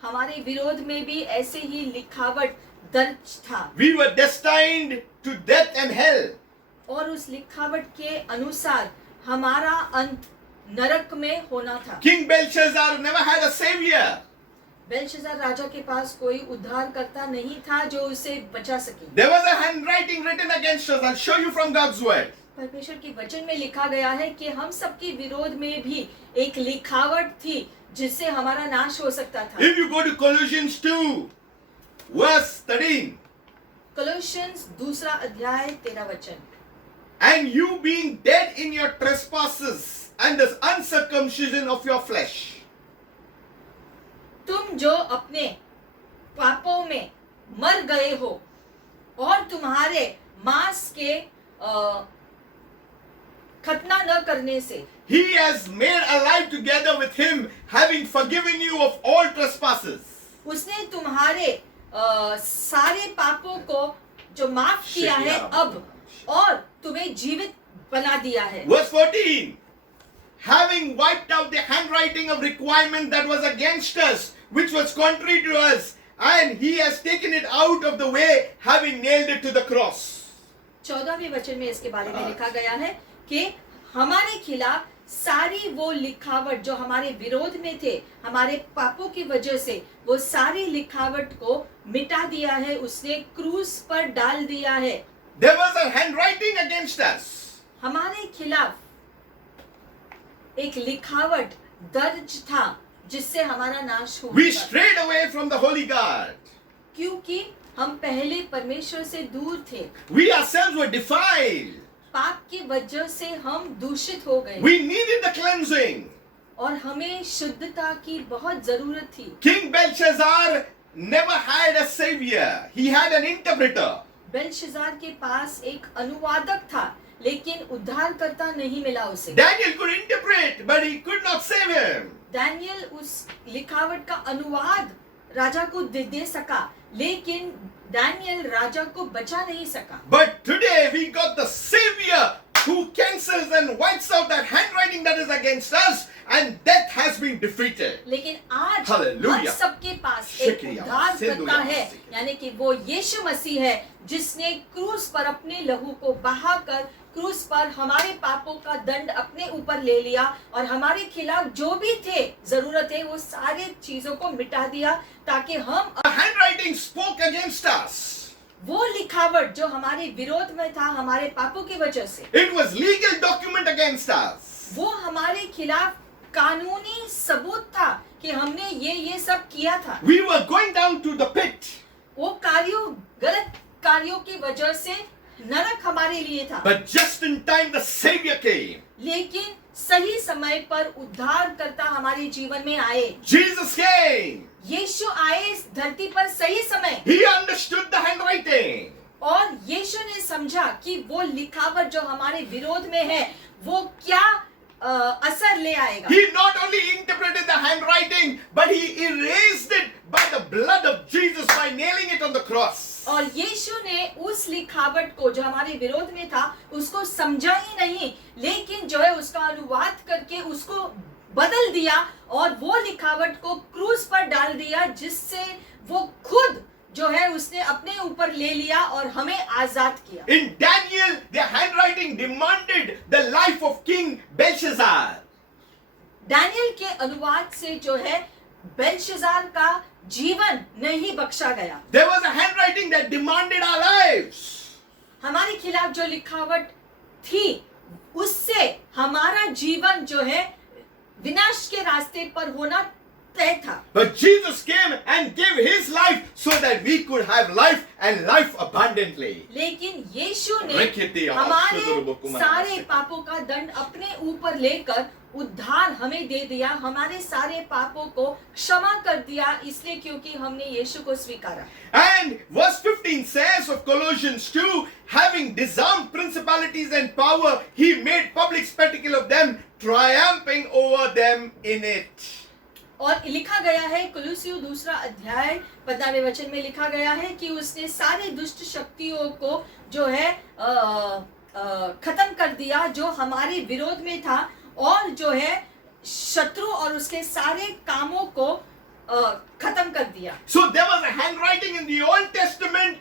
हमारे विरोध में भी ऐसे ही लिखावट दर्ज था। We were destined to death and hell. और उस लिखावट के अनुसार हमारा अंत नरक में होना था। King Belshazzar never had a savior. Belshazzar राजा के पास कोई उद्धारकर्ता नहीं था जो उसे बचा सके। There was a handwriting written against us. I'll show you from God's word. परमेश्वर के वचन में लिखा गया है कि हम सबके विरोध में भी एक लिखावट थी जिससे हमारा नाश हो सकता था। If you go to Colossians 2, verse 13. कोलोसियंस 2 अध्याय 13 वचन। And you being dead in your trespasses and the uncircumcision of your flesh. तुम जो अपने पापों में मर गए हो और तुम्हारे मांस के खतना न करने से He has made alive together with him, having forgiven you of all trespasses. उसने तुम्हारे सारे पापों को जो माफ किया है अब, और तुम्हें जीवित बना दिया है। Verse 14. Having wiped out the handwriting of requirement that was against us, which was contrary to us, and he has taken it out of the way, having nailed it to the cross. 14वें वचन में इसके बारे में लिखा गया है कि हमारे खिलाफ सारी वो लिखावट जो हमारे विरोध में थे, हमारे पापों की वजह से, वो सारी लिखावट को मिटा दिया है, उसने क्रूस पर डाल दिया है। There was a handwriting against us. हमारे खिलाफ एक लिखावट दर्ज था जिससे हमारा नाश हुआ We था। strayed away from the Holy God. क्योंकि हम पहले परमेश्वर से दूर थे, We ourselves were defiled. पाप की वजह से हम दूषित हो गए We needed the cleansing. और हमें शुद्धता की बहुत जरूरत थी। King Belshazzar never had a savior. He had an interpreter. बेलशजार के पास एक अनुवादक था, लेकिन उद्धारकर्ता नहीं मिला उसे। Daniel could interpret, but he could not save him. Daniel उस लिखावट का अनुवाद राजा को दे सका, लेकिन दानियल राजा को बचा नहीं सका। But today we got the savior who cancels and wipes out that handwriting that is against us, and death has been defeated. लेकिन आज Hallelujah. हम सबके पास एक शुक्रिया, उद्धारकर्ता सिंधुया, है, यानी कि वो यीशु मसीह है, जिसने क्रूस पर अपने लहू को बहाकर क्रूस पर हमारे पापों का दंड अपने ऊपर ले लिया और हमारे खिलाफ जो भी थे जरूरत है वो सारे चीजों को मिटा दिया, ताकि हम The handwriting spoke against us. वो लिखावट जो हमारे विरोध में था हमारे पापों की वजह से, It was legal document against us. वो हमारे खिलाफ कानूनी सबूत था कि हमने ये सब किया था। We were going down to the pit. वो कार्यों, गलत कार्यों की वजह से नरक हमारे लिए था, But just in time the savior came. लेकिन सही समय पर उद्धारकर्ता हमारे जीवन में आए। Jesus came. यीशु आए इस धरती पर सही समय, He understood the handwriting. और यीशु ने समझा कि वो लिखावट जो हमारे विरोध में है वो क्या असर ले आएगा। He not only interpreted the handwriting, but he erased it by the blood of Jesus by nailing it on the cross. और यीशु ने उस लिखावट को जो हमारे विरोध में था उसको समझा ही नहीं, लेकिन जो है उसका अनुवाद करके उसको बदल दिया और वो लिखावट को क्रूस पर डाल दिया, जिससे वो खुद जो है उसने अपने ऊपर ले लिया और हमें आजाद किया। In Daniel, the handwriting demanded the life of King Belshazzar. Daniel के अनुवाद से जो है बेलशजार का जीवन नहीं बख्शा गया। There was a handwriting that demanded our lives. हमारे खिलाफ जो लिखावट थी उससे हमारा जीवन जो है विनाश के रास्ते पर होना तय था। But Jesus came and gave his life so that we could have life and life abundantly. लेकिन यीशु ने रखिए हमारे आशीर्वाद सारे पापों का दंड अपने ऊपर लेकर उद्धार हमें दे दिया, हमारे सारे पापों को क्षमा कर दिया, इसलिए क्योंकि हमने यीशु को स्वीकारा। And verse 15 says of Colossians 2, having disarmed principalities and power, he made public spectacle of them, triumphing over them in it. और लिखा गया है कुलुसियों 2 अध्याय 15वें वचन में लिखा गया है कि उसने सारे दुष्ट शक्तियों को जो है खत्म कर दिया जो हमारे विरोध में था, और जो है शत्रु और उसके सारे कामों को खत्म कर दिया। So there was a handwriting in the Old Testament.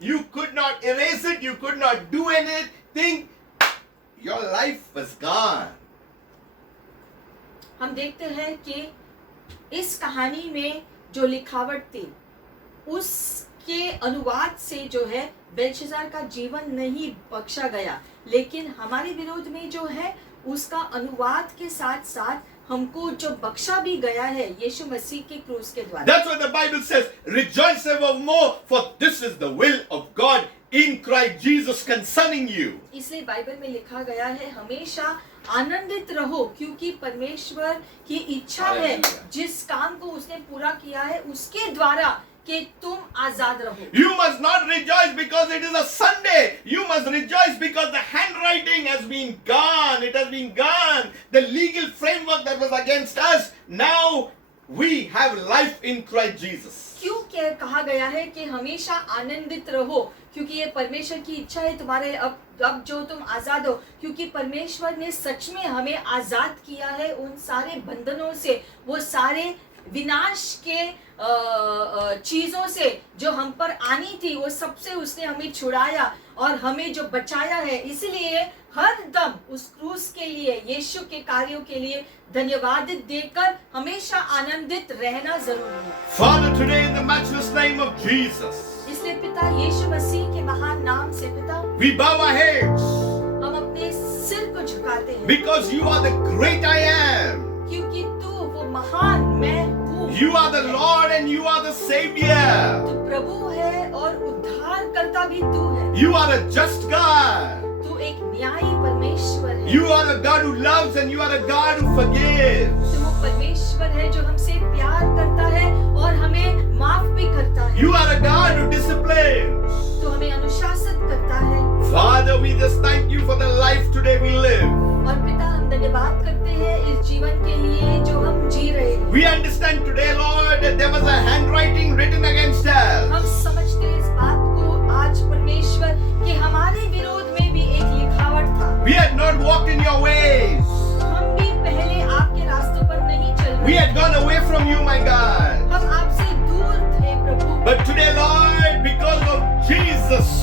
You could not erase it. You could not do anything. Your life was gone. हम देखते हैं कि इस कहानी में जो लिखावट थी उसके अनुवाद से जो है बेलशजार का जीवन नहीं बख्शा गया, लेकिन हमारे विरोध में जो है उसका अनुवाद के साथ साथ हमको जो बख्शा भी गया है यीशु मसीह के क्रूस के द्वारा। That's what the Bible says. Rejoice evermore, for this is the will of God in Christ Jesus concerning you. इसलिए बाइबल में लिखा गया है हमेशा आनंदित रहो, क्योंकि परमेश्वर की इच्छा है जिस काम को उसने पूरा किया है उसके द्वारा कि तुम आजाद रहो। You must not rejoice because it is a Sunday. You must rejoice because the handwriting has been gone. It has been gone. The legal framework that was against us, now we have life in Christ Jesus. क्यों कहा गया है कि हमेशा आनंदित रहो, क्योंकि ये परमेश्वर की इच्छा है तुम्हारे अब जो तुम आजाद हो, क्योंकि परमेश्वर ने सच में हमें आजाद किया है उन सारे बंधनों से, वो सारे विनाश के चीजों से जो हम पर आनी थी वो सबसे उसने हमें छुड़ाया और हमें जो बचाया है। इसलिए हर दम उस क्रूस के लिए, यीशु के कार्यों के लिए धन्यवाद देकर हमेशा आनंदित रहना जरूरी है। Father, today in the matchless name of Jesus, इसलिए पिता यीशु मसीह के महान नाम से पिता we bow our heads हम अपने सिर को झुकाते हैं, because you are the great I am. क्योंकि तू वो महान मैं हूँ। You are the Lord and you are the Savior. तू प्रभु है और उद्धार करता भी तू है। You are a just God. तू एक न्यायी परमेश्वर है। You are a God who loves and you are a God who forgives. तू वो परमेश्वर है जो हमसे प्यार करता है और हमें माफ भी करता है। You are a God who disciplines. तू हमें अनुशासित करता है। Father, we just thank you for the life today we live. और पिता हम धन्यवाद करते हैं इस जीवन के लिए जो हम जी रहे हैं। We understand today, Lord, that there was a handwriting written against us. हम समझते हैं इस बात को आज परमेश्वर कि हमारे विरोध में भी एक लिखावट था। We had not walked in your ways. हम भी पहले आपके रास्तों पर नहीं चल We रहे had gone away from you, my God. हम आपसे दूर थे प्रभु। But today, Lord, because of Jesus,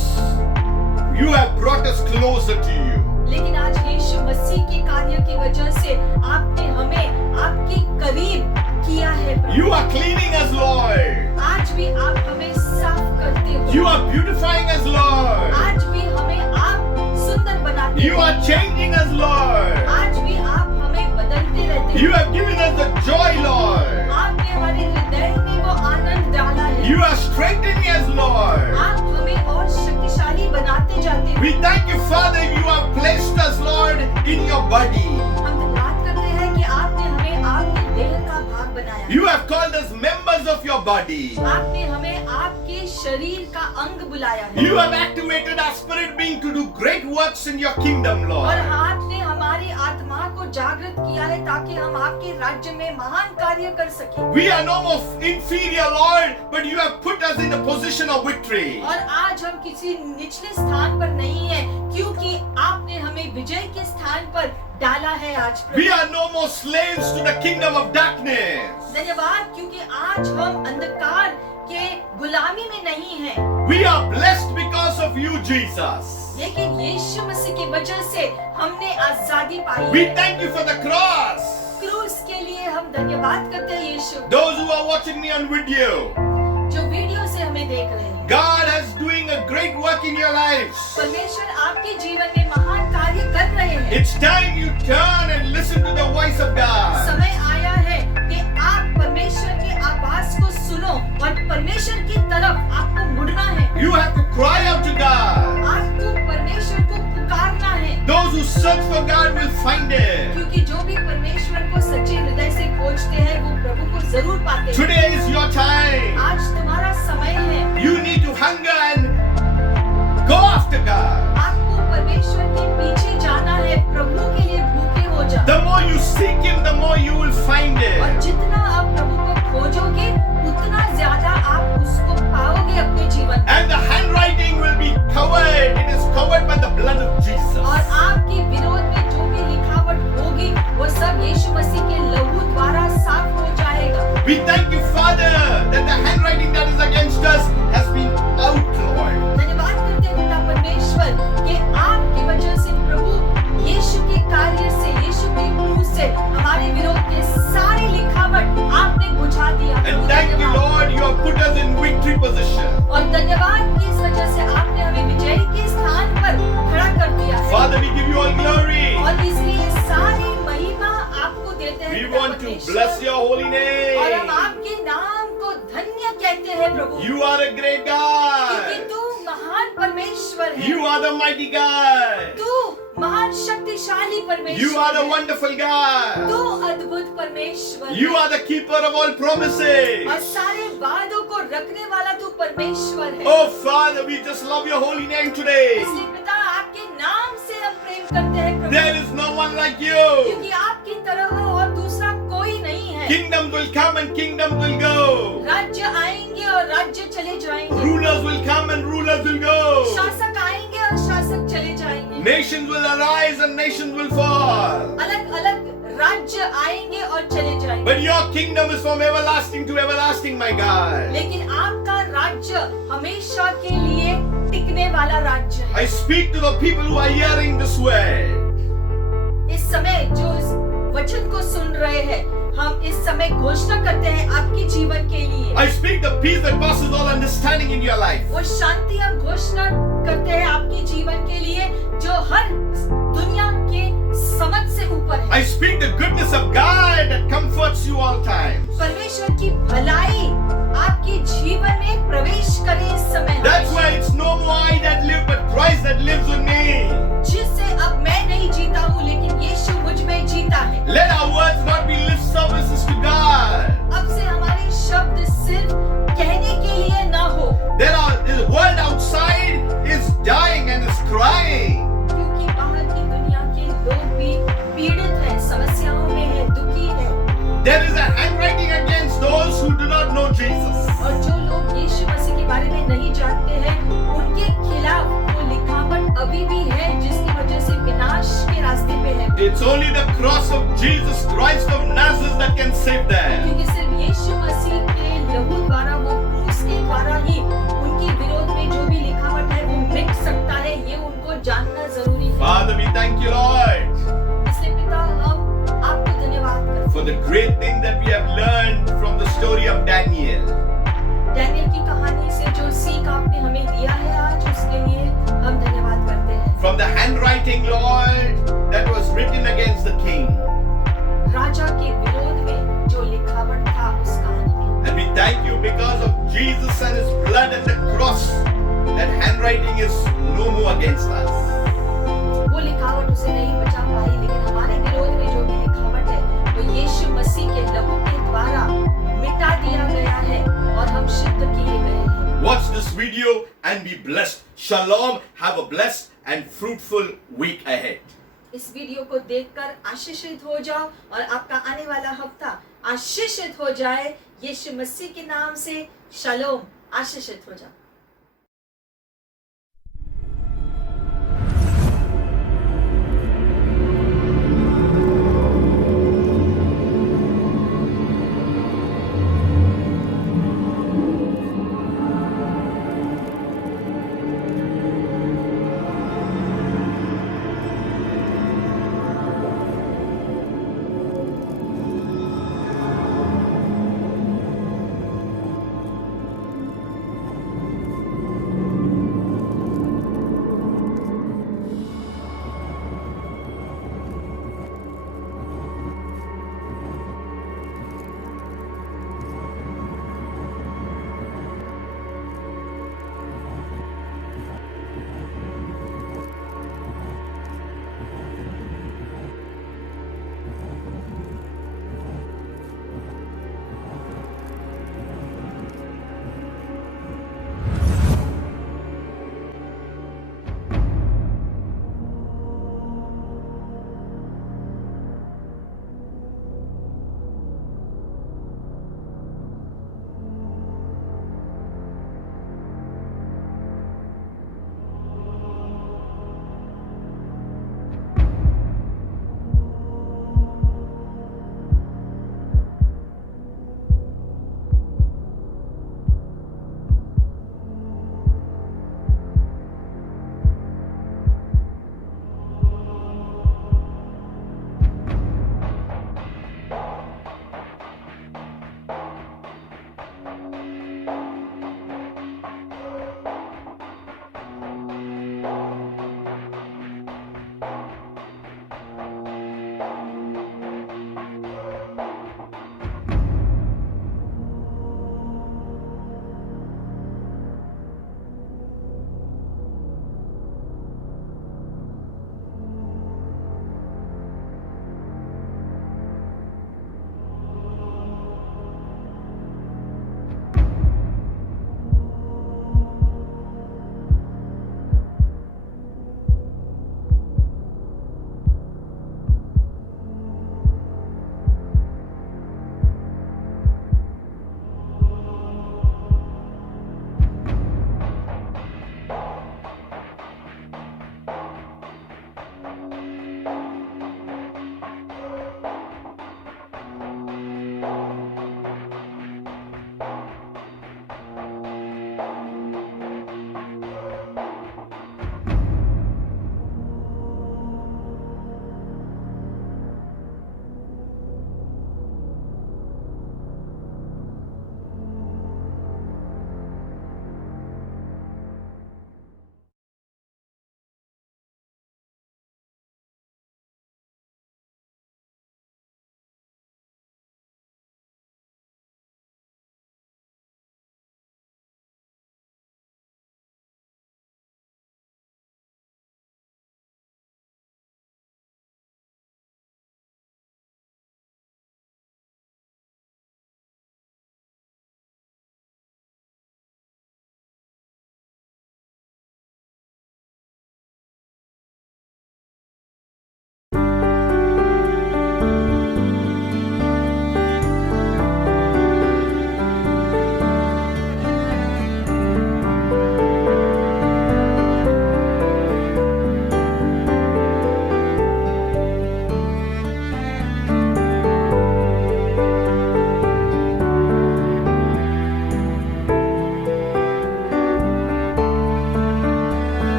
you have brought us closer to you. लेकिन आज यीशु मसीह के कार्य की वजह से आपने हमें आपके करीब किया है प्रभु। You are cleaning us, Lord. आज भी आप हमें साफ करते हो। You are beautifying us, Lord. आज भी हमें आप सुंदर बनाते You हो। are changing us, Lord. आज भी आप हमें बदलते रहते You हो। have given us the joy, Lord. आपने हमारे हृदय में वो आनंद डाला है। You are strengthening us, Lord. आप हमें और शक्तिशाली बनाते जाते हो। We thank you, Father, you have placed us, Lord, in your body. हम धन्यवाद करते हैं कि आपने हमें आपके देह का भाग बनाया। You have called us members of your body. आपने हमें आपके शरीर का अंग बुलाया है। You have activated our spirit being to do great works in your kingdom, और Lord. आपने हमारी आत्मा को जागृत किया है ताकि हम आपके राज्य में महान कार्य कर सकें। We are no more inferior, Lord, but you have put us in a position of victory. और आज हम किसी निचले स्थान पर नहीं हैं क्योंकि आपने हमें विजय के स्थान पर डाला है आज प्रभु। We are no more slaves to the kingdom of darkness. धन्यवाद क्योंकि आज हम अंधकार के गुलामी में नहीं हैं, We are blessed because of you, Jesus. लेकिन यीशु मसीह की वजह से हमने आजादी पाई We है। thank you for the cross. क्रूस के लिए हम धन्यवाद करते हैं यीशु। Those who are watching me on video, जो वीडियो से हमें देख रहे हैं, God is doing a great work in your lives. परमेश्वर आपके जीवन में महान कार्य कर रहे हैं। It's time you turn and listen to the voice of God. समय आया है कि आप परमेश्वर की आवाज को सुनो और परमेश्वर की तरफ आपको मुड़ना है। You have to cry out to God. आपको परमेश्वर को पुकारना है, Those who search for God will find Him. क्योंकि जो भी परमेश्वर को सच्चे हृदय से खोजते हैं वो प्रभु को जरूर पाते हैं। Today is your time. आज तुम्हारा समय है। You need to hunger and go after God. आपको परमेश्वर के पीछे जाना है, प्रभु के लिए भूखे हो जाओ। The more you seek Him, the more you will find और Him. जितना आप प्रभु को खोजोगे उतना ज्यादा आप उसको पाओगे अपने जीवन में। And the handwriting will be covered. It is covered by the blood of और Jesus. आपके विरोध में जो भी लिखावट होगी वो सब यीशु मसीह के लहू द्वारा साफ हो जाएगा। We thank you, Father, that the handwriting that is against us has been outlawed. धन्यवाद करते हैं पिता परमेश्वर कि आपकी वजह से प्रभु यीशु के कार्य से, यीशु के क्रूस से हमारे विरोध के सारे लिखावट आपने बुझा दिया। And thank you, Lord, you have put us in victory position. और धन्यवाद कि इस वजह से आपने हमें विजय के स्थान पर खड़ा कर दिया है। Father, we give you all glory. और इसलिए सारी महिमा आपको देते हैं We पिता want to परमेश्वर। bless your holy और हम name. आपके नाम को धन्य कहते हैं प्रभु, You are a great क्योंकि God. तू महान परमेश्वर है। You are the mighty God. तू महान शक्तिशाली परमेश्वर You are the है। wonderful तू God. अद्भुत परमेश्वर You है। are the keeper of all promises. और सारे वादों को रखने वाला तू परमेश्वर है। Oh, Father, we just love your holy name today. इसलिए पिता आपके नाम से हम प्रेम करते हैं प्रभु, There is no one like you. क्योंकि आपकी तरह और दूसरा कोई नहीं है। Kingdoms will come and kingdoms will go. राज्य आएंगे और राज्य चले जाएंगे, Rulers will come and rulers will go. शासक आएंगे और शासक चले जाएंगे, Nations will arise and nations will fall. अलग अलग राज्य आएंगे और चले जाएंगे, But your kingdom is from everlasting to everlasting, my God. लेकिन आपका राज्य हमेशा के लिए टिकने जीतने वाला राज्य है। I speak to the people who are hearing this word. इस समय जो इस वचन को सुन रहे हैं, हम इस समय घोषणा करते हैं आपके जीवन के लिए। I speak the peace that passes all understanding in your life. वो शांति हम घोषणा करते हैं आपके जीवन के लिए जो हर दुनिया के समझ से ऊपर है। I speak the goodness of God that comforts you all times. परमेश्वर की भलाई आपके जीवन में प्रवेश करे इस समय। That's why it's no more I that live, but Christ that lives in me. जिससे अब मैं नहीं जीता हूँ लेकिन यीशु मुझ में जीता है। Let our words not be lip services to God. अब से हमारे शब्द सिर्फ कहने के लिए ना हो, The world outside is dying and is crying. क्योंकि बाहर की दुनिया के लोग भी पीड़ित हैं, समस्याओं में है, दुखी है। There is a handwriting against those who do not know Jesus. और जो लोग यीशु मसीह के बारे में नहीं जानते हैं, उनके खिलाफ वो लिखावट अभी भी है जिसकी वजह से विनाश के रास्ते पे है। It's only the cross of Jesus Christ of Nazareth that can save them. क्योंकि सिर्फ यीशु मसीह के लहू द्वारा, वो क्रूस के द्वारा ही उनके विरोध में जो भी लिखावट है वो मिट सकता है। ये उनको जानना जरूरी है। Father, we thank you, Lord, इसलिए पिता, हम आपको धन्यवाद करते हैं for the great thing that we have learned from the story of Daniel. Daniel की कहानी से जो सीख आपने हमें दिया है आज, उसके लिए हम धन्यवाद करते हैं। From the handwriting, Lord, that was written against the king. राजा के विरोध में जो लिखावट था उस कहानी में। And we thank you because of Jesus and his blood at the cross, that handwriting is no more against us. वो लिखावट उसे नहीं बचा पाई, लेकिन हमारे विरोध में जो भी लिखावट है वो यीशु मसीह के लहू के द्वारा मिटा दिया गया है और हम शुद्ध किए गए हैं। Watch this video and be blessed. Shalom. Have a blessed and fruitful week ahead. इस वीडियो को देखकर आशीषित हो जाओ और आपका आने वाला हफ्ता आशीषित हो जाए। यीशु मसीह के नाम से शालोम, आशीषित हो जाओ।